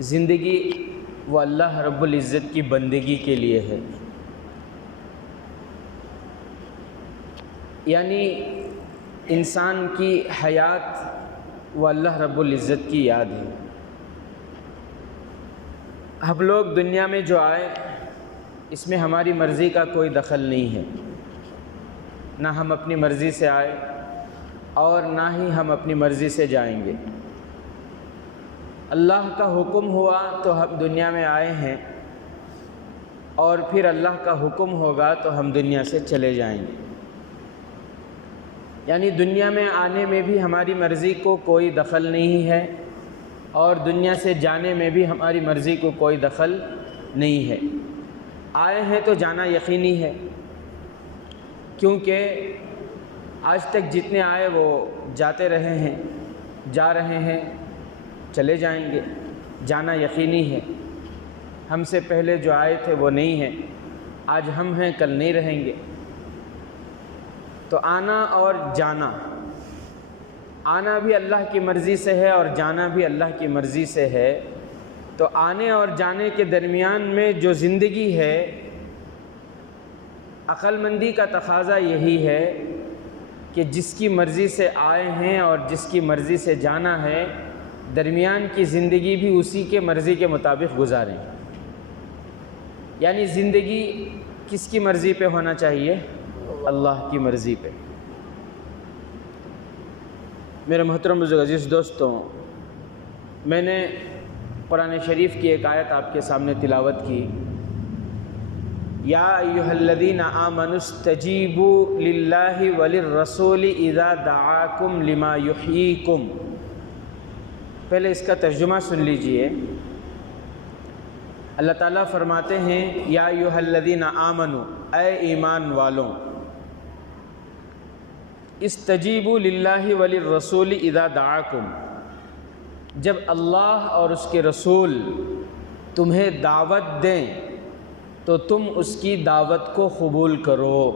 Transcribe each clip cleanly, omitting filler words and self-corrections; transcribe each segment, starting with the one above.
زندگی وہ اللہ رب العزت کی بندگی کے لیے ہے، یعنی انسان کی حیات وہ اللہ رب العزت کی یاد ہے۔ ہم لوگ دنیا میں جو آئے اس میں ہماری مرضی کا کوئی دخل نہیں ہے، نہ ہم اپنی مرضی سے آئے اور نہ ہی ہم اپنی مرضی سے جائیں گے۔ اللہ کا حکم ہوا تو ہم دنیا میں آئے ہیں، اور پھر اللہ کا حکم ہوگا تو ہم دنیا سے چلے جائیں گے۔ یعنی دنیا میں آنے میں بھی ہماری مرضی کو کوئی دخل نہیں ہے، اور دنیا سے جانے میں بھی ہماری مرضی کو کوئی دخل نہیں ہے۔ آئے ہیں تو جانا یقینی ہے، کیونکہ آج تک جتنے آئے وہ جاتے رہے ہیں، جا رہے ہیں، چلے جائیں گے، جانا یقینی ہے۔ ہم سے پہلے جو آئے تھے وہ نہیں ہیں، آج ہم ہیں کل نہیں رہیں گے۔ تو آنا اور جانا، آنا بھی اللہ کی مرضی سے ہے اور جانا بھی اللہ کی مرضی سے ہے۔ تو آنے اور جانے کے درمیان میں جو زندگی ہے، عقل مندی کا تقاضا یہی ہے کہ جس کی مرضی سے آئے ہیں اور جس کی مرضی سے جانا ہے، درمیان کی زندگی بھی اسی کے مرضی کے مطابق گزاریں۔ یعنی زندگی کس کی مرضی پہ ہونا چاہیے؟ اللہ کی مرضی پہ۔ میرے محترم بزرگ عزیز دوستوں، میں نے قرآن شریف کی ایک آیت آپ کے سامنے تلاوت کی، یا ایھا الذین آمنوا استجیبوا للہ وللرسول اذا دعاکم لما یحییکم۔ پہلے اس کا ترجمہ سن لیجئے۔ اللہ تعالیٰ فرماتے ہیں یا ایھا الذین آمنوا، اے ایمان والوں، استجیبوا للہ وللرسول اذا دعاکم، جب اللہ اور اس کے رسول تمہیں دعوت دیں تو تم اس کی دعوت کو قبول کرو۔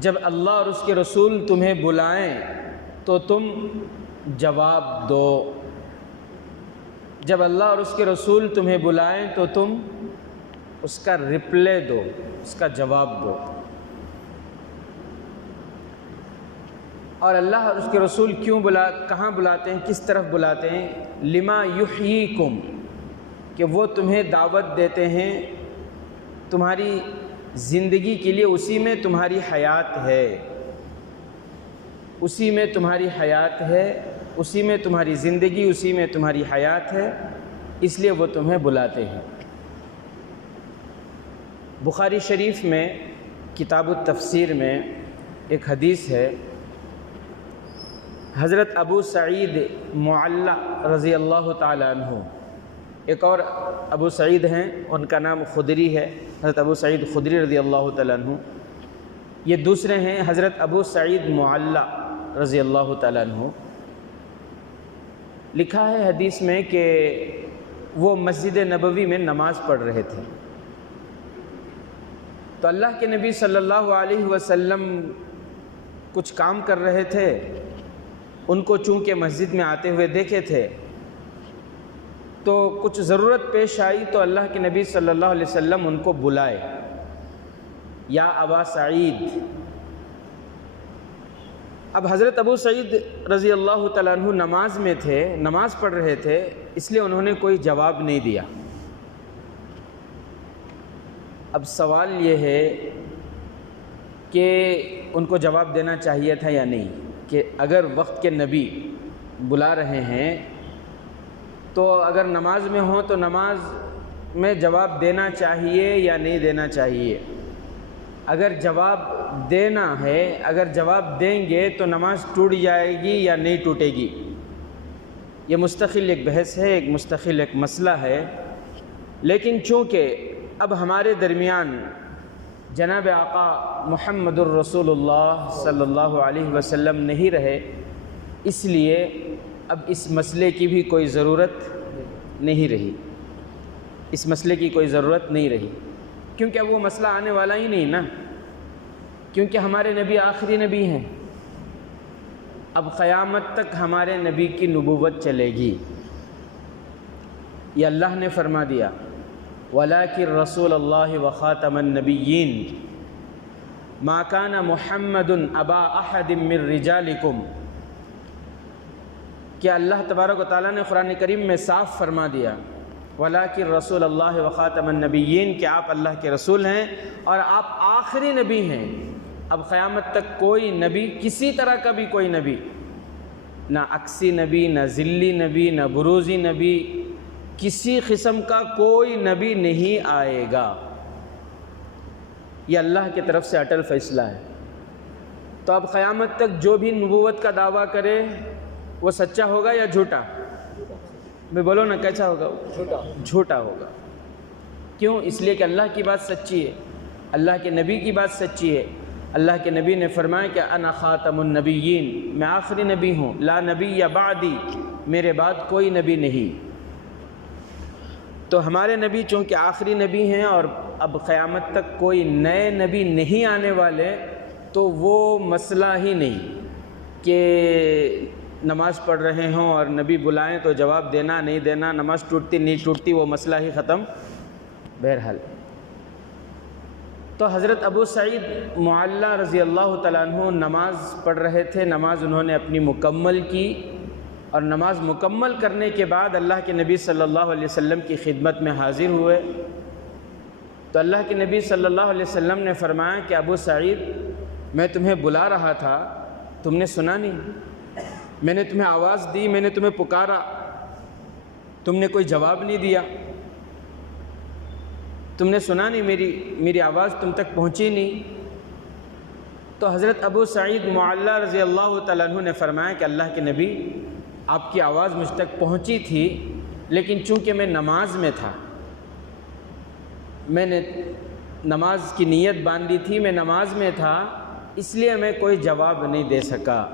جب اللہ اور اس کے رسول تمہیں بلائیں تو تم جواب دو۔ جب اللہ اور اس کے رسول تمہیں بلائیں تو تم اس کا رپلے دو، اس کا جواب دو۔ اور اللہ اور اس کے رسول کہاں بلاتے ہیں، کس طرف بلاتے ہیں؟ لما یحییکم، کہ وہ تمہیں دعوت دیتے ہیں تمہاری زندگی کے لیے، اسی میں تمہاری حیات ہے، اسی میں تمہاری حیات ہے، اسی میں تمہاری زندگی، اسی میں تمہاری حیات ہے، اس لیے وہ تمہیں بلاتے ہیں۔ بخاری شریف میں کتاب التفسیر میں ایک حدیث ہے، حضرت ابو سعید معلّہ رضی اللہ تعالیٰ عنہ، ایک اور ابو سعید ہیں، ان کا نام خدری ہے، حضرت ابو سعید خدری رضی اللہ تعالیٰ عنہ۔ یہ دوسرے ہیں حضرت ابو سعید معلّہ رضی اللہ تعالیٰ عنہ۔ لکھا ہے حدیث میں کہ وہ مسجد نبوی میں نماز پڑھ رہے تھے، تو اللہ کے نبی صلی اللہ علیہ وسلم کچھ کام کر رہے تھے، ان کو چونکہ مسجد میں آتے ہوئے دیکھے تھے تو کچھ ضرورت پیش آئی، تو اللہ کے نبی صلی اللہ علیہ وسلم ان کو بلائے، یا ابا سعید۔ اب حضرت ابو سعید رضی اللہ تعالیٰ عنہ نماز میں تھے، نماز پڑھ رہے تھے، اس لیے انہوں نے کوئی جواب نہیں دیا۔ اب سوال یہ ہے کہ ان کو جواب دینا چاہیے تھا یا نہیں، کہ اگر وقت کے نبی بلا رہے ہیں تو اگر نماز میں ہوں تو نماز میں جواب دینا چاہیے یا نہیں دینا چاہیے؟ اگر جواب دینا ہے، اگر جواب دیں گے تو نماز ٹوٹ جائے گی یا نہیں ٹوٹے گی؟ یہ مستقل ایک بحث ہے، ایک مستقل ایک مسئلہ ہے۔ لیکن چونکہ اب ہمارے درمیان جناب آقا محمد الرسول اللہ صلی اللہ علیہ وسلم نہیں رہے، اس لیے اب اس مسئلے کی بھی کوئی ضرورت نہیں رہی، اس مسئلے کی کوئی ضرورت نہیں رہی، کیونکہ اب وہ مسئلہ آنے والا ہی نہیں نا، کیونکہ ہمارے نبی آخری نبی ہیں۔ اب قیامت تک ہمارے نبی کی نبوت چلے گی، یہ اللہ نے فرما دیا وَلَٰكِن رَسُولَ اللَّهِ وَخَاتَمَ النَّبِيِّينَ مَا كَانَ مُحَمَّدٌ أَبَا أَحَدٍ مِّن رِّجَالِكُمْ، کہ اللہ تبارک و تعالیٰ نے قرآن کریم میں صاف فرما دیا وَلَٰكِن رَسُولَ اللَّهِ وَخَاتَمَ النَّبِيِّينَ کہ آپ اللہ کے رسول ہیں اور آپ آخری نبی ہیں۔ اب قیامت تک کوئی نبی، کسی طرح کا بھی کوئی نبی، نہ عکسی نبی، نہ ذلی نبی، نہ بروزی نبی، کسی قسم کا کوئی نبی نہیں آئے گا۔ یہ اللہ کی طرف سے اٹل فیصلہ ہے۔ تو اب قیامت تک جو بھی نبوت کا دعویٰ کرے وہ سچا ہوگا یا جھوٹا؟ میں بولو نا، کیسا ہوگا؟ جھوٹا ہوگا۔ کیوں؟ اس لیے کہ اللہ کی بات سچی ہے، اللہ کے نبی کی بات سچی ہے۔ اللہ کے نبی نے فرمایا کہ انا خاتم النبیین، میں آخری نبی ہوں، لا نبی بعدی، میرے بعد کوئی نبی نہیں۔ تو ہمارے نبی چونکہ آخری نبی ہیں اور اب قیامت تک کوئی نئے نبی نہیں آنے والے، تو وہ مسئلہ ہی نہیں کہ نماز پڑھ رہے ہوں اور نبی بلائیں تو جواب دینا نہیں دینا، نماز ٹوٹتی نہیں ٹوٹتی، وہ مسئلہ ہی ختم۔ بہرحال تو حضرت ابو سعید معلّہ رضی اللہ تعالیٰ عنہ نماز پڑھ رہے تھے، نماز انہوں نے اپنی مکمل کی، اور نماز مکمل کرنے کے بعد اللہ کے نبی صلی اللہ علیہ وسلم کی خدمت میں حاضر ہوئے۔ تو اللہ کے نبی صلی اللہ علیہ وسلم نے فرمایا کہ ابو سعید، میں تمہیں بلا رہا تھا، تم نے سنا نہیں، میں نے تمہیں آواز دی، میں نے تمہیں پکارا، تم نے کوئی جواب نہیں دیا، تم نے سنا نہیں، میری آواز تم تک پہنچی نہیں۔ تو حضرت ابو سعید معلّہ رضی اللہ تعالیٰ عنہ نے فرمایا کہ اللہ کے نبی، آپ کی آواز مجھ تک پہنچی تھی، لیکن چونکہ میں نماز میں تھا، میں نے نماز کی نیت باندھی تھی، میں نماز میں تھا، اس لیے میں کوئی جواب نہیں دے سکا،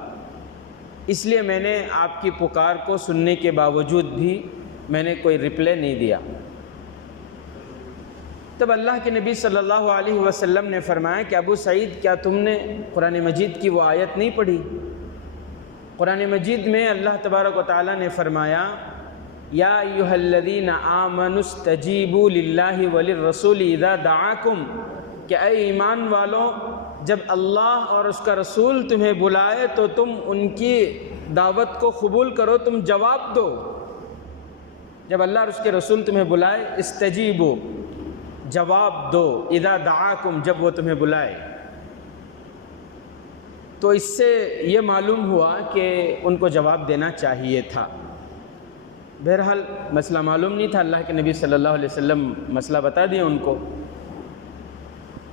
اس لیے میں نے آپ کی پکار کو سننے کے باوجود بھی میں نے کوئی رپلے نہیں دیا۔ تب اللہ کے نبی صلی اللہ علیہ وسلم نے فرمایا کہ ابو سعید، کیا تم نے قرآن مجید کی وہ آیت نہیں پڑھی؟ قرآن مجید میں اللہ تبارک و تعالیٰ نے فرمایا یا ایھا الذین آمنوا استجیبوا للہ وللرسول اذا دعاکم، کہ اے ایمان والوں، جب اللہ اور اس کا رسول تمہیں بلائے تو تم ان کی دعوت کو قبول کرو، تم جواب دو۔ جب اللہ اور اس کے رسول تمہیں بلائے، استجیبوا، جواب دو، اذا دعاکم، جب وہ تمہیں بلائے۔ تو اس سے یہ معلوم ہوا کہ ان کو جواب دینا چاہیے تھا۔ بہرحال مسئلہ معلوم نہیں تھا، اللہ کے نبی صلی اللہ علیہ وسلم مسئلہ بتا دیا ان کو۔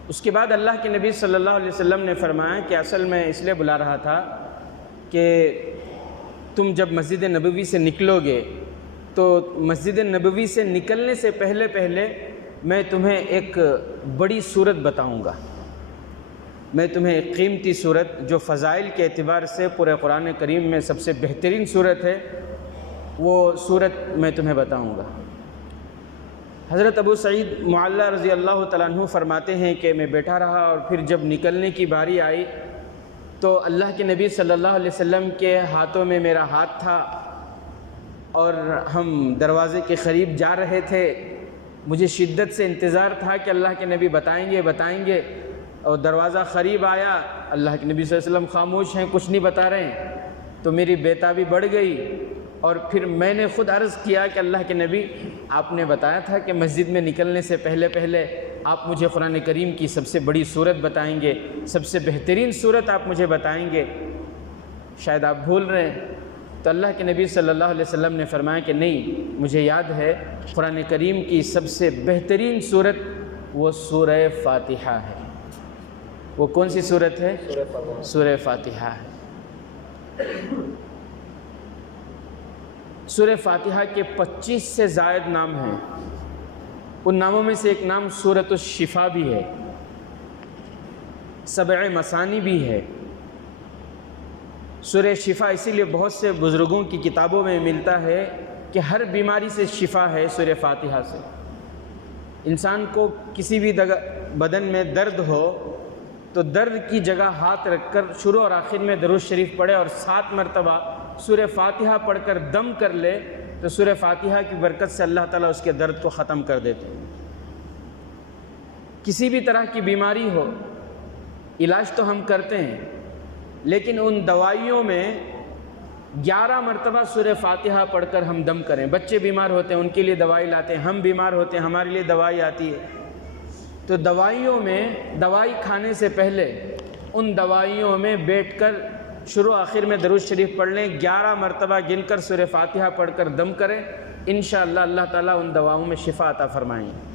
اس کے بعد اللہ کے نبی صلی اللہ علیہ وسلم نے فرمایا کہ اصل میں اس لیے بلا رہا تھا کہ تم جب مسجد نبوی سے نکلو گے تو مسجد نبوی سے نکلنے سے پہلے میں تمہیں ایک بڑی صورت بتاؤں گا، میں تمہیں ایک قیمتی صورت جو فضائل کے اعتبار سے پورے قرآن کریم میں سب سے بہترین صورت ہے، وہ صورت میں تمہیں بتاؤں گا۔ حضرت ابو سعید معلّہ رضی اللہ تعالیٰ عنہ فرماتے ہیں کہ میں بیٹھا رہا، اور پھر جب نکلنے کی باری آئی تو اللہ کے نبی صلی اللہ علیہ وسلم کے ہاتھوں میں میرا ہاتھ تھا، اور ہم دروازے کے قریب جا رہے تھے۔ مجھے شدت سے انتظار تھا کہ اللہ کے نبی بتائیں گے، اور دروازہ قریب آیا، اللہ کے نبی صلی اللہ علیہ وسلم خاموش ہیں، کچھ نہیں بتا رہے ہیں، تو میری بےتابی بڑھ گئی، اور پھر میں نے خود عرض کیا کہ اللہ کے نبی، آپ نے بتایا تھا کہ مسجد میں نکلنے سے پہلے آپ مجھے قرآن کریم کی سب سے بڑی صورت بتائیں گے، سب سے بہترین صورت آپ مجھے بتائیں گے، شاید آپ بھول رہے ہیں۔ تو اللہ کے نبی صلی اللہ علیہ وسلم نے فرمایا کہ نہیں، مجھے یاد ہے، قرآن کریم کی سب سے بہترین صورت وہ سورہ فاتحہ ہے۔ وہ کون سی صورت ہے؟ سورہ فاتحہ ہے۔ سورہ فاتحہ کے 25 سے زائد نام ہیں، ان ناموں میں سے ایک نام سورۃ الشفا بھی ہے، 7 مثانی بھی ہے۔ سورہ شفا اسی لیے بہت سے بزرگوں کی کتابوں میں ملتا ہے کہ ہر بیماری سے شفا ہے سورہ فاتحہ سے۔ انسان کو کسی بھی بدن میں درد ہو تو درد کی جگہ ہاتھ رکھ کر شروع اور آخر میں درود شریف پڑھے اور 7 مرتبہ سورہ فاتحہ پڑھ کر دم کر لے تو سورہ فاتحہ کی برکت سے اللہ تعالیٰ اس کے درد کو ختم کر دیتے ہیں۔ کسی بھی طرح کی بیماری ہو، علاج تو ہم کرتے ہیں، لیکن ان دوائیوں میں 11 مرتبہ سورہ فاتحہ پڑھ کر ہم دم کریں۔ بچے بیمار ہوتے ہیں، ان کے لیے دوائی لاتے ہیں، ہم بیمار ہوتے ہیں، ہمارے لیے دوائی آتی ہے۔ تو دوائیوں میں، دوائی کھانے سے پہلے ان دوائیوں میں بیٹھ کر شروع آخر میں درود شریف پڑھ لیں، 11 مرتبہ گن کر سورہ فاتحہ پڑھ کر دم کریں، انشاءاللہ اللہ تعالیٰ ان دواؤں میں شفا عطا فرمائیں گے۔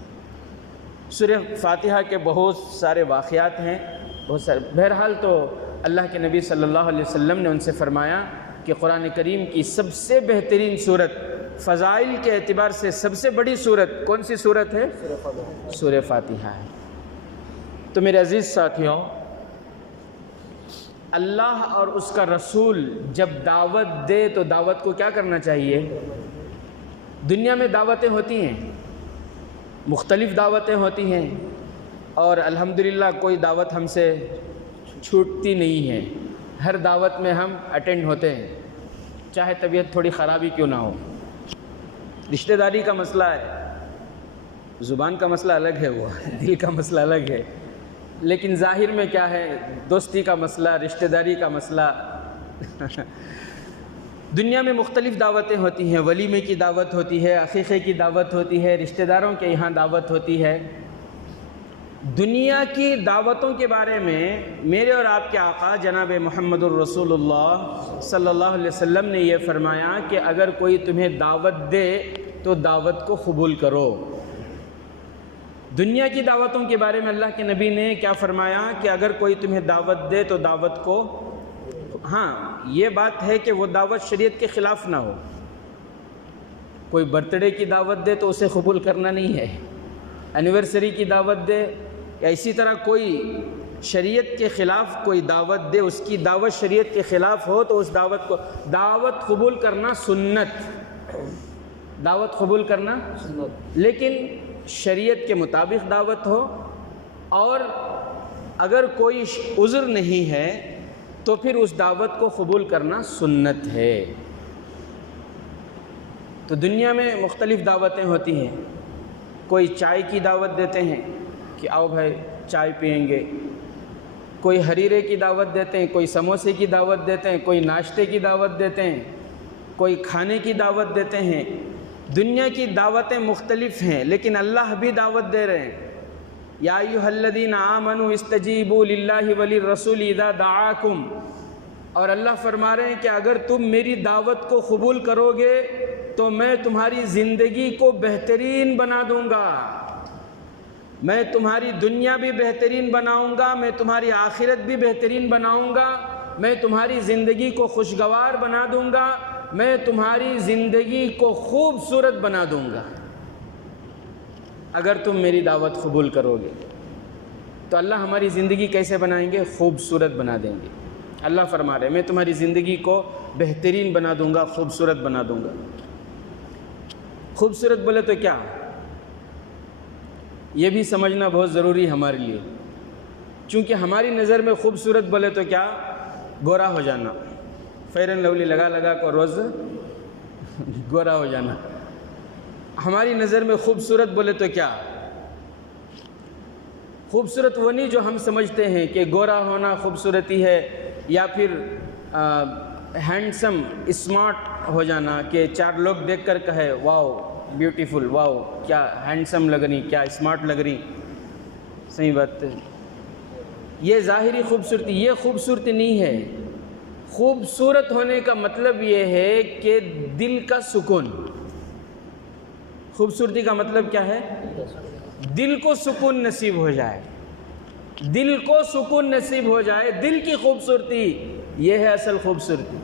سورہ فاتحہ کے بہت سارے واقعات ہیں، بہت سارے، بہرحال تو اللہ کے نبی صلی اللہ علیہ وسلم نے ان سے فرمایا کہ قرآن کریم کی سب سے بہترین صورت، فضائل کے اعتبار سے سب سے بڑی صورت کون سی صورت ہے؟ سورہ فاتحہ ہے۔ تو میرے عزیز ساتھیوں، اللہ اور اس کا رسول جب دعوت دے تو دعوت کو کیا کرنا چاہیے؟ دنیا میں دعوتیں ہوتی ہیں، مختلف دعوتیں ہوتی ہیں، اور الحمدللہ کوئی دعوت ہم سے چھوٹتی نہیں ہے، ہر دعوت میں ہم اٹینڈ ہوتے ہیں، چاہے طبیعت تھوڑی خرابی کیوں نہ ہو۔ رشتہ داری کا مسئلہ ہے، زبان کا مسئلہ الگ ہے، وہ دل کا مسئلہ الگ ہے، لیکن ظاہر میں کیا ہے؟ دوستی کا مسئلہ، رشتہ داری کا مسئلہ۔ دنیا میں مختلف دعوتیں ہوتی ہیں، ولیمے کی دعوت ہوتی ہے، عقیقے کی دعوت ہوتی ہے، رشتہ داروں کے یہاں دعوت ہوتی ہے۔ دنیا کی دعوتوں کے بارے میں میرے اور آپ کے آقا جناب محمد الرسول اللہ صلی اللہ علیہ وسلم نے یہ فرمایا کہ اگر کوئی تمہیں دعوت دے تو دعوت کو قبول کرو۔ دنیا کی دعوتوں کے بارے میں اللہ کے نبی نے کیا فرمایا کہ اگر کوئی تمہیں دعوت دے تو دعوت کو، ہاں یہ بات ہے کہ وہ دعوت شریعت کے خلاف نہ ہو۔ کوئی برتھ ڈے کی دعوت دے تو اسے قبول کرنا نہیں ہے، اینیورسری کی دعوت دے یا اسی طرح کوئی شریعت کے خلاف کوئی دعوت دے، اس کی دعوت شریعت کے خلاف ہو تو اس دعوت کو، دعوت قبول کرنا سنت، دعوت قبول کرنا سنت، لیکن شریعت کے مطابق دعوت ہو، اور اگر کوئی عذر نہیں ہے تو پھر اس دعوت کو قبول کرنا سنت ہے۔ تو دنیا میں مختلف دعوتیں ہوتی ہیں، کوئی چائے کی دعوت دیتے ہیں کہ آؤ بھائی چائے پئیں گے، کوئی حریرے کی دعوت دیتے ہیں، کوئی سموسے کی دعوت دیتے ہیں، کوئی ناشتے کی دعوت دیتے ہیں، کوئی کھانے کی دعوت دیتے ہیں۔ دنیا کی دعوتیں مختلف ہیں، لیکن اللہ بھی دعوت دے رہے ہیں، یا ایھا الذین آمنوا استجیبوا للہ وللرسول اذا دعاکم، اور اللہ فرما رہے ہیں کہ اگر تم میری دعوت کو قبول کرو گے تو میں تمہاری زندگی کو بہترین بنا دوں گا، میں تمہاری دنیا بھی بہترین بناؤں گا، میں تمہاری آخرت بھی بہترین بناؤں گا، میں تمہاری زندگی کو خوشگوار بنا دوں گا، میں تمہاری زندگی کو خوبصورت بنا دوں گا اگر تم میری دعوت قبول کرو گے۔ تو اللہ ہماری زندگی کیسے بنائیں گے؟ خوبصورت بنا دیں گے۔ اللہ فرما رہے ہیں میں تمہاری زندگی کو بہترین بنا دوں گا، خوبصورت بنا دوں گا۔ خوبصورت بولے تو کیا؟ یہ بھی سمجھنا بہت ضروری ہے ہمارے لیے، چونکہ ہماری نظر میں خوبصورت بولے تو کیا؟ گورا ہو جانا، فیئر اینڈ لولی لگا لگا کو روز گورا ہو جانا۔ ہماری نظر میں خوبصورت بولے تو کیا؟ خوبصورت وہ نہیں جو ہم سمجھتے ہیں کہ گورا ہونا خوبصورتی ہے، یا پھر ہینڈسم، اسمارٹ ہو جانا کہ چار لوگ دیکھ کر کہے واو بیوٹیفل، واو کیا ہینڈسم لگ رہی، کیا اسمارٹ لگ رہی۔ صحیح بات ہے، یہ ظاہری خوبصورتی، یہ خوبصورتی نہیں ہے۔ خوبصورت ہونے کا مطلب یہ ہے کہ دل کا سکون۔ خوبصورتی کا مطلب کیا ہے؟ دل کو سکون نصیب ہو جائے، دل کو سکون نصیب ہو جائے، دل کی خوبصورتی، یہ ہے اصل خوبصورتی۔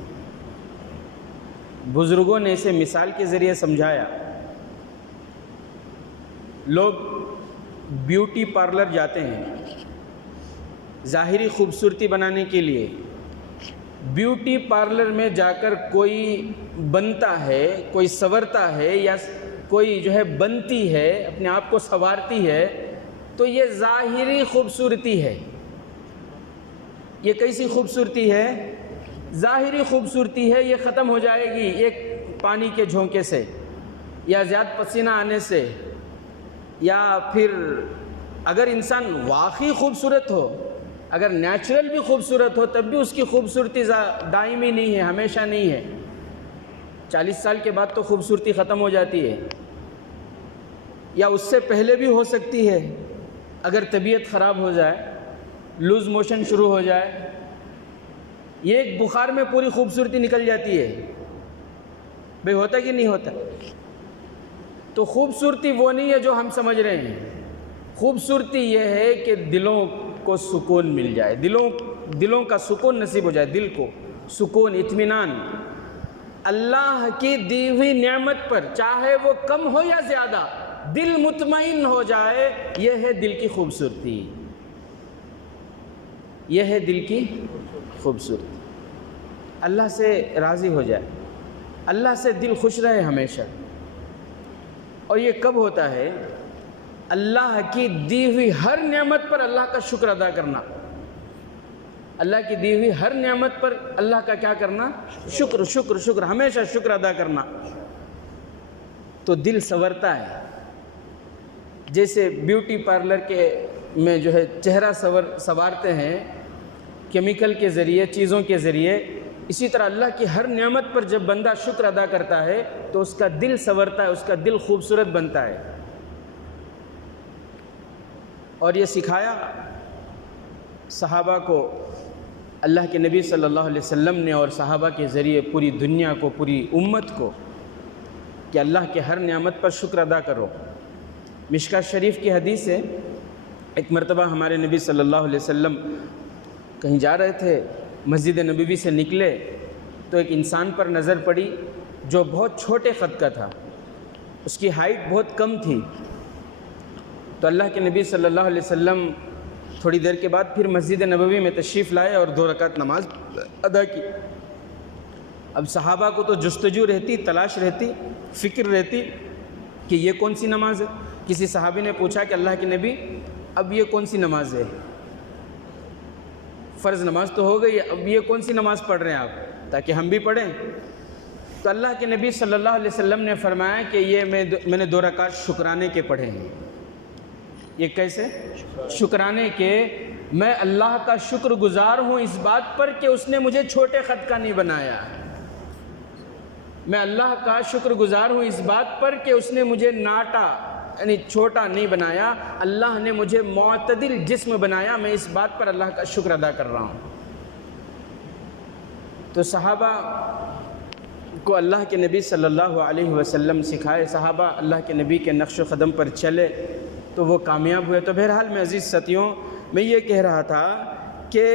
بزرگوں نے اسے مثال کے ذریعے سمجھایا۔ لوگ بیوٹی پارلر جاتے ہیں ظاہری خوبصورتی بنانے کے لیے۔ بیوٹی پارلر میں جا کر کوئی بنتا ہے، کوئی سنورتا ہے، یا کوئی جو ہے بنتی ہے، اپنے آپ کو سنوارتی ہے، تو یہ ظاہری خوبصورتی ہے۔ یہ کیسی خوبصورتی ہے؟ ظاہری خوبصورتی ہے، یہ ختم ہو جائے گی، یہ پانی کے جھونکے سے یا زیادہ پسینہ آنے سے، یا پھر اگر انسان واقعی خوبصورت ہو، اگر نیچرل بھی خوبصورت ہو، تب بھی اس کی خوبصورتی دائمی نہیں ہے، ہمیشہ نہیں ہے۔ 40 سال کے بعد تو خوبصورتی ختم ہو جاتی ہے، یا اس سے پہلے بھی ہو سکتی ہے اگر طبیعت خراب ہو جائے، لوز موشن شروع ہو جائے، یہ ایک بخار میں پوری خوبصورتی نکل جاتی ہے۔ بھئی ہوتا کہ نہیں ہوتا؟ تو خوبصورتی وہ نہیں ہے جو ہم سمجھ رہے ہیں، خوبصورتی یہ ہے کہ دلوں کو سکون مل جائے، دلوں کا سکون نصیب ہو جائے، دل کو سکون، اطمینان، اللہ کی دی ہوئی نعمت پر چاہے وہ کم ہو یا زیادہ دل مطمئن ہو جائے، یہ ہے دل کی خوبصورتی، یہ ہے دل کی خوبصورتی۔ اللہ سے راضی ہو جائے، اللہ سے دل خوش رہے ہمیشہ۔ اور یہ کب ہوتا ہے؟ اللہ کی دی ہوئی ہر نعمت پر اللہ کا شکر ادا کرنا، اللہ کی دی ہوئی ہر نعمت پر اللہ کا کیا کرنا؟ شکر شکر شکر، ہمیشہ شکر ادا کرنا، تو دل سنورتا ہے۔ جیسے بیوٹی پارلر میں جو ہے چہرہ سنوارتے ہیں کیمیکل کے ذریعے، چیزوں کے ذریعے، اسی طرح اللہ کی ہر نعمت پر جب بندہ شکر ادا کرتا ہے تو اس کا دل سنورتا ہے، اس کا دل خوبصورت بنتا ہے۔ اور یہ سکھایا صحابہ کو اللہ کے نبی صلی اللہ علیہ وسلم نے، اور صحابہ کے ذریعے پوری دنیا کو، پوری امت کو، کہ اللہ کے ہر نعمت پر شکر ادا کرو۔ مشکاۃ شریف کی حدیث ہے، ایک مرتبہ ہمارے نبی صلی اللہ علیہ وسلم کہیں جا رہے تھے، مسجد نبوی سے نکلے تو ایک انسان پر نظر پڑی جو بہت چھوٹے قد کا تھا، اس کی ہائٹ بہت کم تھی۔ تو اللہ کے نبی صلی اللہ علیہ وسلم تھوڑی دیر کے بعد پھر مسجد نبوی میں تشریف لائے اور 2 رکعت نماز ادا کی۔ اب صحابہ کو تو جستجو رہتی، تلاش رہتی، فکر رہتی کہ یہ کون سی نماز ہے۔ کسی صحابی نے پوچھا کہ اللہ کے نبی اب یہ کون سی نماز ہے؟ فرض نماز تو ہو گئی، اب یہ کون سی نماز پڑھ رہے ہیں آپ تاکہ ہم بھی پڑھیں؟ تو اللہ کے نبی صلی اللہ علیہ وسلم نے فرمایا کہ یہ میں نے 2 رکعت شکرانے کے پڑھے ہیں۔ یہ کیسے؟ شکرانے کے، میں اللہ کا شکر گزار ہوں اس بات پر کہ اس نے مجھے چھوٹے قد کا نہیں بنایا، میں اللہ کا شکر گزار ہوں اس بات پر کہ اس نے مجھے ناٹا یعنی چھوٹا نہیں بنایا، اللہ نے مجھے معتدل جسم بنایا، میں اس بات پر اللہ کا شکر ادا کر رہا ہوں۔ تو صحابہ کو اللہ کے نبی صلی اللہ علیہ وسلم سکھائے، صحابہ اللہ کے نبی کے نقش و قدم پر چلے تو وہ کامیاب ہوئے۔ تو بہرحال میں عزیز ساتھیوں، میں یہ کہہ رہا تھا کہ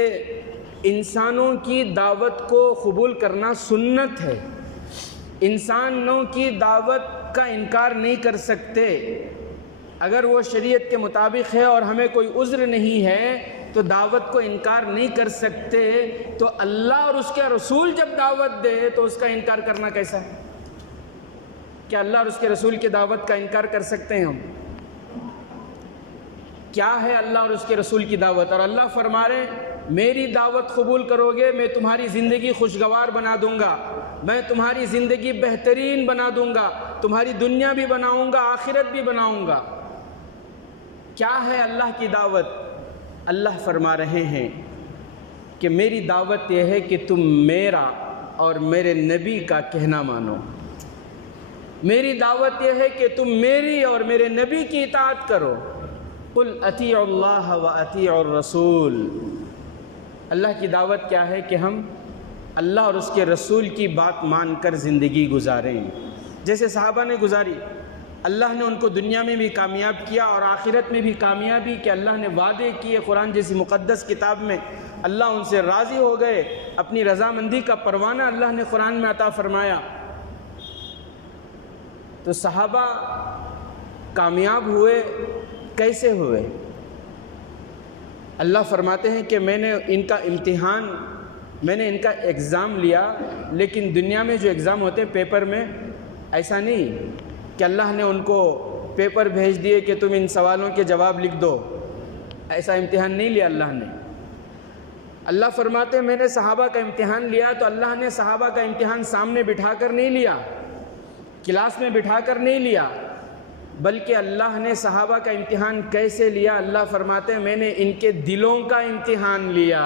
انسانوں کی دعوت کو قبول کرنا سنت ہے، انسانوں کی دعوت کا انکار نہیں کر سکتے۔ اگر وہ شریعت کے مطابق ہے اور ہمیں کوئی عذر نہیں ہے تو دعوت کو انکار نہیں کر سکتے، تو اللہ اور اس کے رسول جب دعوت دے تو اس کا انکار کرنا کیسا ہے؟ کیا اللہ اور اس کے رسول کی دعوت کا انکار کر سکتے ہیں ہم؟ کیا ہے اللہ اور اس کے رسول کی دعوت؟ اور اللہ فرما رہے ہیں میری دعوت قبول کرو گے میں تمہاری زندگی خوشگوار بنا دوں گا، میں تمہاری زندگی بہترین بنا دوں گا، تمہاری دنیا بھی بناؤں گا، آخرت بھی بناؤں گا۔ کیا ہے اللہ کی دعوت؟ اللہ فرما رہے ہیں کہ میری دعوت یہ ہے کہ تم میرا اور میرے نبی کا کہنا مانو، میری دعوت یہ ہے کہ تم میری اور میرے نبی کی اطاعت کرو۔ قل اطیعوا اللہ و اطیعوا الرسول، اللہ کی دعوت کیا ہے کہ ہم اللہ اور اس کے رسول کی بات مان کر زندگی گزاریں، جیسے صحابہ نے گزاری۔ اللہ نے ان کو دنیا میں بھی کامیاب کیا اور آخرت میں بھی کامیابی کہ اللہ نے وعدے کیے، قرآن جیسی مقدس کتاب میں اللہ ان سے راضی ہو گئے، اپنی رضامندی کا پروانہ اللہ نے قرآن میں عطا فرمایا۔ تو صحابہ کامیاب ہوئے، کیسے ہوئے؟ اللہ فرماتے ہیں کہ میں نے ان کا ایگزام لیا، لیکن دنیا میں جو ایگزام ہوتے ہیں پیپر میں، ایسا نہیں کہ اللہ نے ان کو پیپر بھیج دیے کہ تم ان سوالوں کے جواب لکھ دو، ایسا امتحان نہیں لیا اللہ نے۔ اللہ فرماتے ہیں میں نے صحابہ کا امتحان لیا تو اللہ نے صحابہ کا امتحان سامنے بٹھا کر نہیں لیا، کلاس میں بٹھا کر نہیں لیا، بلکہ اللہ نے صحابہ کا امتحان کیسے لیا؟ اللہ فرماتے ہیں میں نے ان کے دلوں کا امتحان لیا۔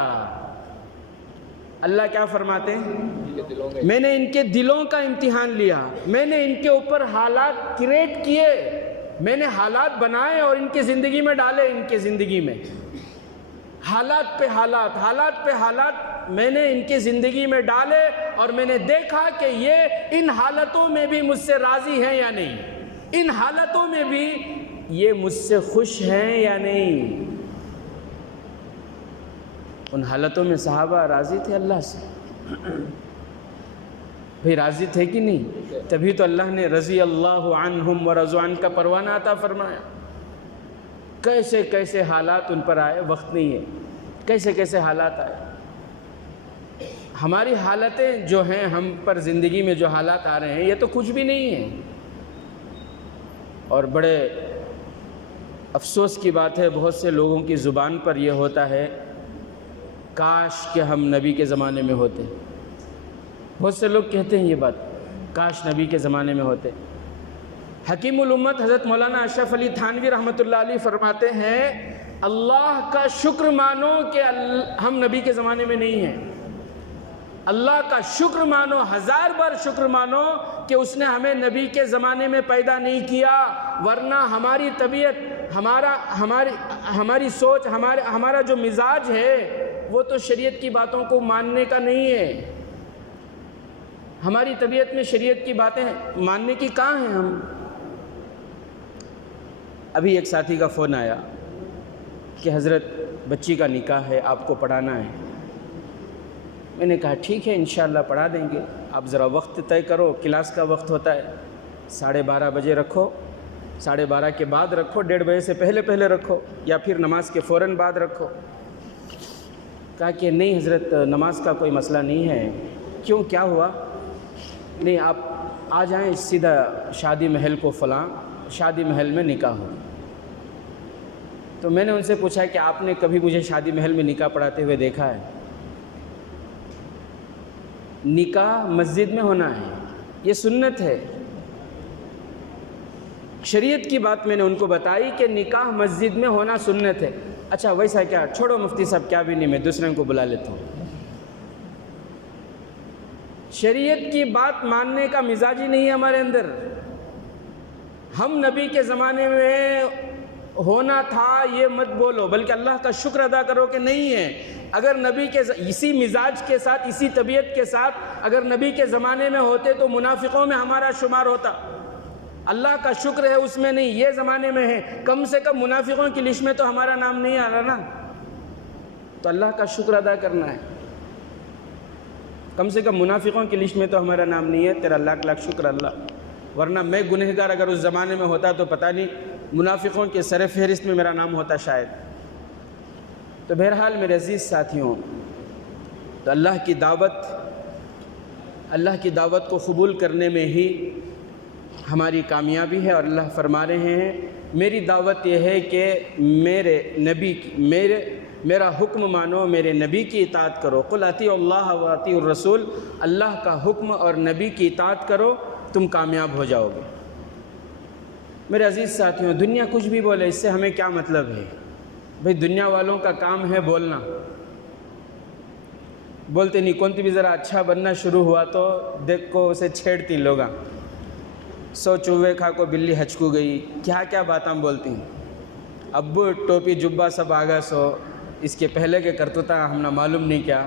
اللہ کیا فرماتے ہیں؟ میں نے ان کے دلوں کا امتحان لیا، میں نے ان کے اوپر حالات کریٹ کیے، میں نے حالات بنائے اور ان کی زندگی میں ڈالے، ان کی زندگی میں حالات پہ حالات، حالات پہ حالات میں نے ان کی زندگی میں ڈالے، اور میں نے دیکھا کہ یہ ان حالتوں میں بھی مجھ سے راضی ہیں یا نہیں، ان حالتوں میں بھی یہ مجھ سے خوش ہیں یا نہیں۔ ان حالتوں میں صحابہ راضی تھے اللہ سے، بھئی راضی تھے کہ نہیں؟ تبھی تو اللہ نے رضی اللہ عنہم ورضوا عنہ کا پروانہ عطا فرمایا۔ کیسے کیسے حالات ان پر آئے، وقت نہیں ہے، کیسے کیسے حالات آئے۔ ہماری حالتیں جو ہیں، ہم پر زندگی میں جو حالات آ رہے ہیں، یہ تو کچھ بھی نہیں ہے۔ اور بڑے افسوس کی بات ہے، بہت سے لوگوں کی زبان پر یہ ہوتا ہے کاش کہ ہم نبی کے زمانے میں ہوتے۔ بہت سے لوگ کہتے ہیں یہ بات، کاش نبی کے زمانے میں ہوتے۔ حکیم الامت حضرت مولانا اشرف علی تھانوی رحمۃ اللہ علیہ فرماتے ہیں اللہ کا شکر مانو کہ ہم نبی کے زمانے میں نہیں ہیں۔ اللہ کا شکر مانو، 1000 بار شکر مانو کہ اس نے ہمیں نبی کے زمانے میں پیدا نہیں کیا، ورنہ ہماری طبیعت، ہماری سوچ، ہمارا جو مزاج ہے وہ تو شریعت کی باتوں کو ماننے کا نہیں ہے۔ ہماری طبیعت میں شریعت کی باتیں ماننے کی کہاں ہیں ہم؟ ابھی ایک ساتھی کا فون آیا کہ حضرت بچی کا نکاح ہے، آپ کو پڑھانا ہے۔ میں نے کہا ٹھیک ہے انشاءاللہ پڑھا دیں گے، آپ ذرا وقت طے کرو، کلاس کا وقت ہوتا ہے 12:30 بجے رکھو، 12:30 کے بعد رکھو، 1:30 بجے سے پہلے رکھو، یا پھر نماز کے فوراً بعد رکھو۔ کہا کہ نہیں حضرت نماز کا کوئی مسئلہ نہیں ہے۔ کیوں، کیا ہوا؟ نہیں آپ آ جائیں سیدھا شادی محل کو، فلاں شادی محل میں نکاح ہو۔ تو میں نے ان سے پوچھا کہ آپ نے کبھی مجھے شادی محل میں نکاح پڑھاتے ہوئے دیکھا ہے؟ نکاح مسجد میں ہونا ہے، یہ سنت ہے۔ شریعت کی بات میں نے ان کو بتائی کہ نکاح مسجد میں ہونا سنت ہے۔ اچھا ویسا کیا، چھوڑو مفتی صاحب کیا بھی نہیں، میں دوسرے کو بلا لیتا ہوں۔ شریعت کی بات ماننے کا مزاج ہی نہیں ہے ہمارے اندر۔ ہم نبی کے زمانے میں ہونا تھا یہ مت بولو، بلکہ اللہ کا شکر ادا کرو کہ نہیں ہے۔ اگر نبی کے اسی مزاج کے ساتھ، اسی طبیعت کے ساتھ اگر نبی کے زمانے میں ہوتے تو منافقوں میں ہمارا شمار ہوتا۔ اللہ کا شکر ہے اس میں نہیں، یہ زمانے میں ہے، کم سے کم منافقوں کی لسٹ میں تو ہمارا نام نہیں آ رہا نا۔ تو اللہ کا شکر ادا کرنا ہے، کم سے کم منافقوں کی لسٹ میں تو ہمارا نام نہیں ہے۔ تیرا لاکھ لاکھ شکر اللہ، ورنہ میں گنہگار اگر اس زمانے میں ہوتا تو پتہ نہیں منافقوں کے سر فہرست میں میرا نام ہوتا شاید۔ تو بہرحال میرے عزیز ساتھیوں، تو اللہ کی دعوت کو قبول کرنے میں ہی ہماری کامیابی ہے۔ اور اللہ فرما رہے ہیں میری دعوت یہ ہے کہ میرا حکم مانو، میرے نبی کی اطاعت کرو۔ قل اطیعوا اللہ و اطیعوا الرسول، اللہ کا حکم اور نبی کی اطاعت کرو، تم کامیاب ہو جاؤ گے۔ میرے عزیز ساتھیوں، دنیا کچھ بھی بولے اس سے ہمیں کیا مطلب ہے؟ بھئی دنیا والوں کا کام ہے بولنا، بولتے نہیں، کون بھی ذرا اچھا بننا شروع ہوا تو دیکھ کو اسے چھیڑتی لوگاں، سو چوہے کھا کو بلی ہچکو گئی، کیا کیا باتاں بولتی ہیں۔ اب ٹوپی جبہ سب آگا سو، اس کے پہلے کے کرتوتا ہم نے معلوم نہیں کیا۔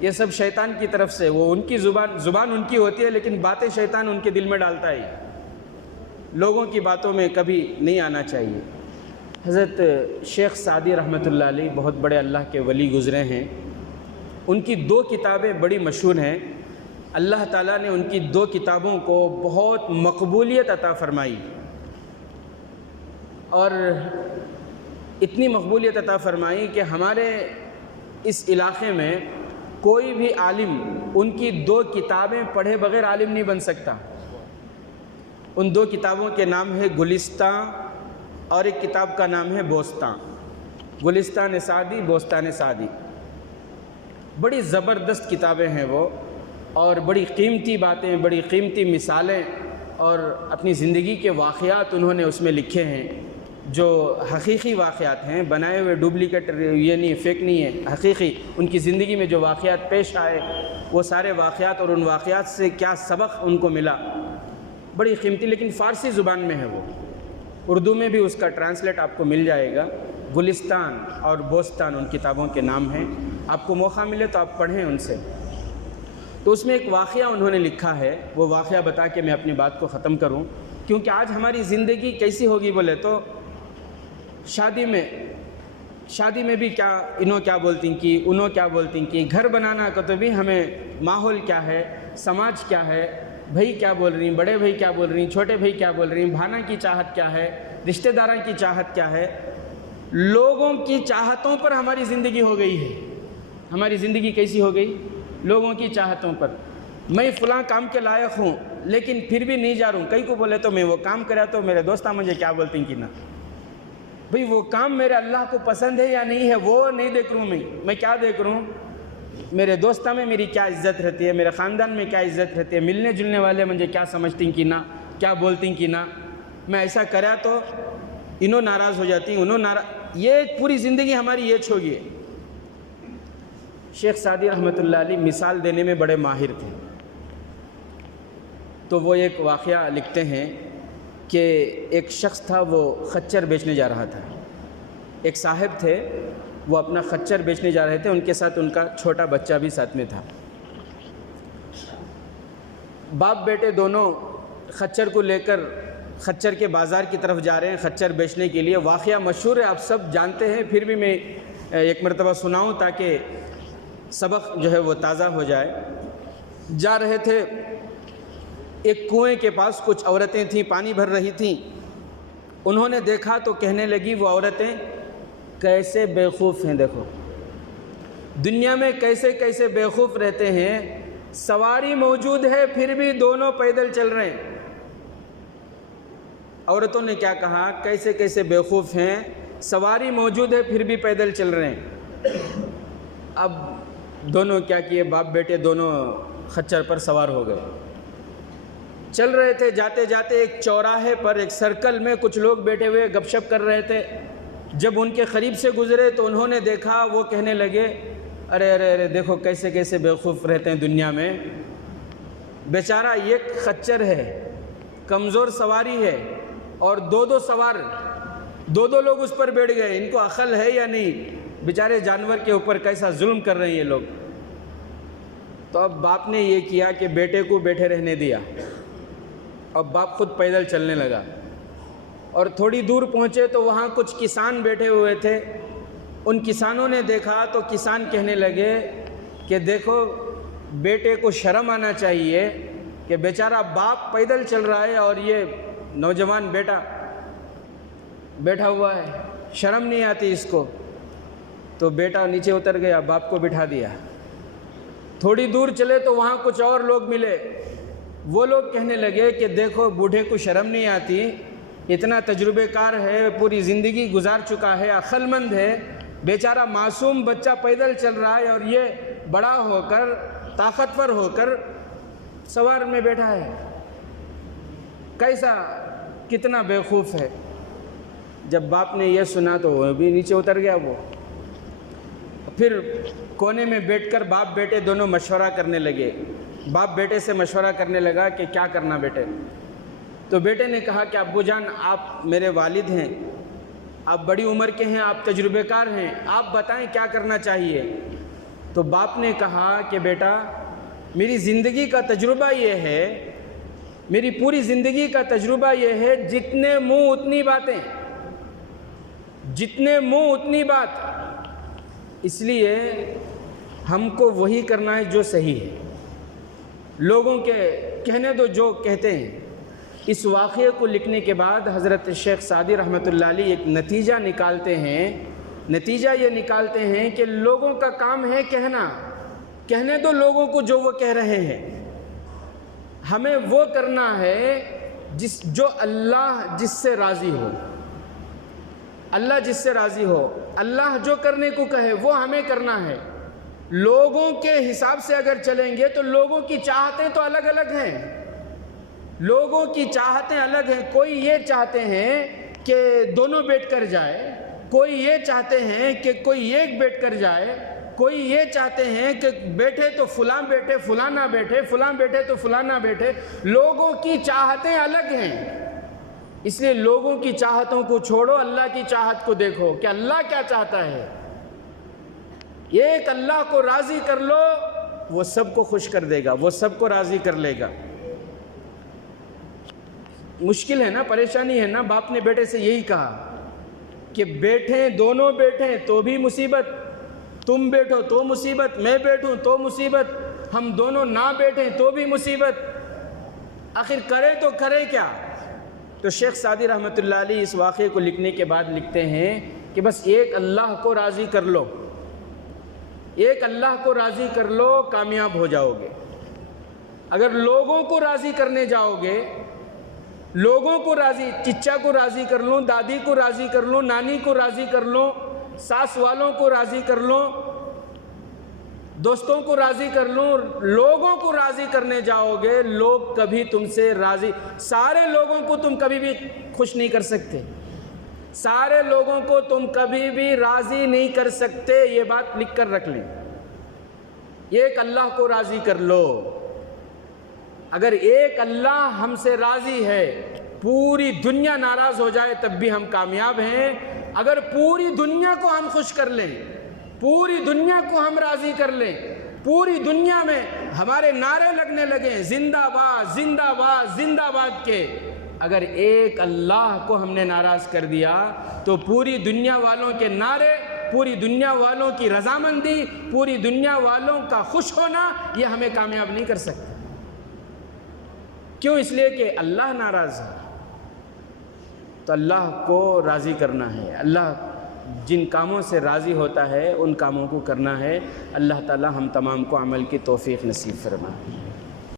یہ سب شیطان کی طرف سے، وہ ان کی زبان ان کی ہوتی ہے، لیکن باتیں شیطان ان کے دل میں ڈالتا ہے۔ لوگوں کی باتوں میں کبھی نہیں آنا چاہیے۔ حضرت شیخ سعدی رحمۃ اللہ علیہ بہت بڑے اللہ کے ولی گزرے ہیں، ان کی 2 کتابیں بڑی مشہور ہیں۔ اللہ تعالیٰ نے ان کی 2 کتابوں کو بہت مقبولیت عطا فرمائی، اور اتنی مقبولیت عطا فرمائی کہ ہمارے اس علاقے میں کوئی بھی عالم ان کی 2 کتابیں پڑھے بغیر عالم نہیں بن سکتا۔ ان 2 کتابوں کے نام ہے گلستان، اور ایک کتاب کا نام ہے بوستان۔ گلستان سعدی، بوستان سعدی، بڑی زبردست کتابیں ہیں وہ۔ اور بڑی قیمتی باتیں، بڑی قیمتی مثالیں اور اپنی زندگی کے واقعات انہوں نے اس میں لکھے ہیں، جو حقیقی واقعات ہیں، بنائے ہوئے ڈپلیکیٹ یہ نہیں، فیک نہیں ہے، حقیقی ان کی زندگی میں جو واقعات پیش آئے وہ سارے واقعات، اور ان واقعات سے کیا سبق ان کو ملا، بڑی قیمتی، لیکن فارسی زبان میں ہے وہ، اردو میں بھی اس کا ٹرانسلیٹ آپ کو مل جائے گا۔ گلستان اور بوستان ان کتابوں کے نام ہیں، آپ کو موقع ملے تو آپ پڑھیں ان سے۔ تو اس میں ایک واقعہ انہوں نے لکھا ہے، وہ واقعہ بتا کے میں اپنی بات کو ختم کروں، کیونکہ آج ہماری زندگی کیسی ہوگی بولے تو شادی میں بھی کیا انہوں کیا بولتی کہ انہوں کیا بولتی کہ گھر بنانا کا تو بھی ہمیں ماحول کیا ہے، سماج کیا ہے، بھائی کیا بول رہی ہیں، بڑے بھائی کیا بول رہی ہیں، چھوٹے بھائی کیا بول رہی ہیں، بھانا کی چاہت کیا ہے، رشتہ داراں کی چاہت کیا ہے، لوگوں کی چاہتوں پر ہماری زندگی ہو گئی ہے۔ ہماری زندگی کیسی ہو گئی؟ لوگوں کی چاہتوں پر۔ میں فلاں کام کے لائق ہوں لیکن پھر بھی نہیں جا رہا ہوں، کئی کو بولے تو میں وہ کام کرا تو میرے دوستہ مجھے کیا بولتے ہیں کہ نہ بھئی وہ کام میرے اللہ کو پسند ہے یا نہیں ہے وہ نہیں دیکھ رہا ہوں، میں کیا دیکھ رہا ہوں، میرے دوستہ میں میری کیا عزت رہتی ہے، میرے خاندان میں کیا عزت رہتی ہے، ملنے جلنے والے مجھے کیا سمجھتے ہیں کہ نہ، کیا بولتے ہیں کہ نہ، میں ایسا کرا تو انہوں ناراض ہو جاتی ہیں، انہوں ناراض، یہ پوری زندگی ہماری یہ چھوڑی ہے۔ شیخ سعدی رحمۃ اللہ علیہ مثال دینے میں بڑے ماہر تھے، تو وہ ایک واقعہ لکھتے ہیں کہ ایک شخص تھا، وہ خچر بیچنے جا رہا تھا، ایک صاحب تھے، وہ اپنا خچر بیچنے جا رہے تھے، ان کے ساتھ ان کا چھوٹا بچہ بھی ساتھ میں تھا۔ باپ بیٹے دونوں خچر کو لے کر خچر کے بازار کی طرف جا رہے ہیں خچر بیچنے کے لیے۔ واقعہ مشہور ہے، آپ سب جانتے ہیں، پھر بھی میں ایک مرتبہ سناؤں تاکہ سبق جو ہے وہ تازہ ہو جائے۔ جا رہے تھے، ایک کنویں کے پاس کچھ عورتیں تھیں، پانی بھر رہی تھیں، انہوں نے دیکھا تو کہنے لگی وہ عورتیں کیسے بیوقوف ہیں، دیکھو دنیا میں کیسے کیسے بیوقوف رہتے ہیں، سواری موجود ہے پھر بھی دونوں پیدل چل رہے ہیں۔ عورتوں نے کیا کہا، کیسے کیسے بیوقوف ہیں، سواری موجود ہے پھر بھی پیدل چل رہے ہیں۔ اب دونوں کیا کیے، باپ بیٹے دونوں خچر پر سوار ہو گئے، چل رہے تھے، جاتے جاتے ایک چوراہے پر ایک سرکل میں کچھ لوگ بیٹھے ہوئے گپ شپ کر رہے تھے۔ جب ان کے قریب سے گزرے تو انہوں نے دیکھا، وہ کہنے لگے ارے ارے ارے دیکھو کیسے کیسے بیوقوف رہتے ہیں دنیا میں، بیچارہ ایک خچر ہے، کمزور سواری ہے، اور دو سوار، دو لوگ اس پر بیٹھ گئے، ان کو عقل ہے یا نہیں، بیچارے جانور کے اوپر کیسا ظلم کر رہے ہیں یہ لوگ۔ تو اب باپ نے یہ کیا کہ بیٹے کو بیٹھے رہنے دیا، اب باپ خود پیدل چلنے لگا، اور تھوڑی دور پہنچے تو وہاں کچھ کسان بیٹھے ہوئے تھے۔ ان کسانوں نے دیکھا تو کسان کہنے لگے کہ دیکھو بیٹے کو شرم آنا چاہیے کہ بیچارہ باپ پیدل چل رہا ہے اور یہ نوجوان بیٹا بیٹھا ہوا ہے، شرم نہیں آتی اس کو۔ تو بیٹا نیچے اتر گیا، باپ کو بٹھا دیا۔ تھوڑی دور چلے تو وہاں کچھ اور لوگ ملے، وہ لوگ کہنے لگے کہ دیکھو بوڑھے کو شرم نہیں آتی، اتنا تجربے کار ہے، پوری زندگی گزار چکا ہے، عقل مند ہے، بیچارہ معصوم بچہ پیدل چل رہا ہے اور یہ بڑا ہو کر طاقتور ہو کر سوار میں بیٹھا ہے، کیسا کتنا بیوقوف ہے۔ جب باپ نے یہ سنا تو وہ بھی نیچے اتر گیا۔ وہ پھر کونے میں بیٹھ کر باپ بیٹے دونوں مشورہ کرنے لگے۔ باپ بیٹے سے مشورہ کرنے لگا کہ کیا کرنا بیٹے۔ تو بیٹے نے کہا کہ ابو جان آپ میرے والد ہیں، آپ بڑی عمر کے ہیں، آپ تجربے کار ہیں، آپ بتائیں کیا کرنا چاہیے۔ تو باپ نے کہا کہ بیٹا میری زندگی کا تجربہ یہ ہے، میری پوری زندگی کا تجربہ یہ ہے، جتنے منہ اتنی باتیں، جتنے منہ اتنی بات، اس لیے ہم کو وہی کرنا ہے جو صحیح ہے، لوگوں کے کہنے دو جو کہتے ہیں۔ اس واقعے کو لکھنے کے بعد حضرت شیخ سعدی رحمۃ اللہ علیہ ایک نتیجہ نکالتے ہیں، نتیجہ یہ نکالتے ہیں کہ لوگوں کا کام ہے کہنا، کہنے دو لوگوں کو جو وہ کہہ رہے ہیں، ہمیں وہ کرنا ہے جو اللہ جس سے راضی ہو، اللہ جس سے راضی ہو، اللہ جو کرنے کو کہے وہ ہمیں کرنا ہے۔ لوگوں کے حساب سے اگر چلیں گے تو لوگوں کی چاہتیں تو الگ الگ ہیں، لوگوں کی چاہتیں الگ ہیں۔ کوئی یہ چاہتے ہیں کہ دونوں بیٹھ کر جائے، کوئی یہ چاہتے ہیں کہ کوئی ایک بیٹھ کر جائے، کوئی یہ چاہتے ہیں کہ بیٹھے تو فلاں بیٹھے فلاں نہ بیٹھے، فلاں بیٹھے تو فلاں نہ بیٹھے۔ لوگوں کی چاہتیں الگ ہیں، اس لیے لوگوں کی چاہتوں کو چھوڑو، اللہ کی چاہت کو دیکھو کہ اللہ کیا چاہتا ہے۔ ایک اللہ کو راضی کر لو، وہ سب کو خوش کر دے گا، وہ سب کو راضی کر لے گا۔ مشکل ہے نا، پریشانی ہے نا۔ باپ نے بیٹے سے یہی کہا کہ بیٹھیں، دونوں بیٹھیں تو بھی مصیبت، تم بیٹھو تو مصیبت، میں بیٹھوں تو مصیبت، ہم دونوں نہ بیٹھیں تو بھی مصیبت، آخر کرے تو کرے کیا؟ تو شیخ سعدی رحمۃ اللہ علیہ اس واقعے کو لکھنے کے بعد لکھتے ہیں کہ بس ایک اللہ کو راضی کر لو، ایک اللہ کو راضی کر لو، کامیاب ہو جاؤ گے۔ اگر لوگوں کو راضی کرنے جاؤ گے، لوگوں کو راضی، چچا کو راضی کر لوں، دادی کو راضی کر لوں، نانی کو راضی کر لوں، ساس والوں کو راضی کر لوں، دوستوں کو راضی کر لوں، لوگوں کو راضی کرنے جاؤ گے، لوگ کبھی تم سے راضی، سارے لوگوں کو تم کبھی بھی خوش نہیں کر سکتے، سارے لوگوں کو تم کبھی بھی راضی نہیں کر سکتے۔ یہ بات لکھ کر رکھ لیں، ایک اللہ کو راضی کر لو۔ اگر ایک اللہ ہم سے راضی ہے، پوری دنیا ناراض ہو جائے تب بھی ہم کامیاب ہیں۔ اگر پوری دنیا کو ہم خوش کر لیں، پوری دنیا کو ہم راضی کر لیں، پوری دنیا میں ہمارے نعرے لگنے لگیں زندہ باد زندہ باد زندہ باد کے، اگر ایک اللہ کو ہم نے ناراض کر دیا تو پوری دنیا والوں کے نعرے، پوری دنیا والوں کی رضامندی، پوری دنیا والوں کا خوش ہونا، یہ ہمیں کامیاب نہیں کر سکتا۔ کیوں؟ اس لیے کہ اللہ ناراض ہے، تو اللہ کو راضی کرنا ہے۔ اللہ جن کاموں سے راضی ہوتا ہے ان کاموں کو کرنا ہے۔ اللہ تعالی ہم تمام کو عمل کی توفیق نصیب فرمائے۔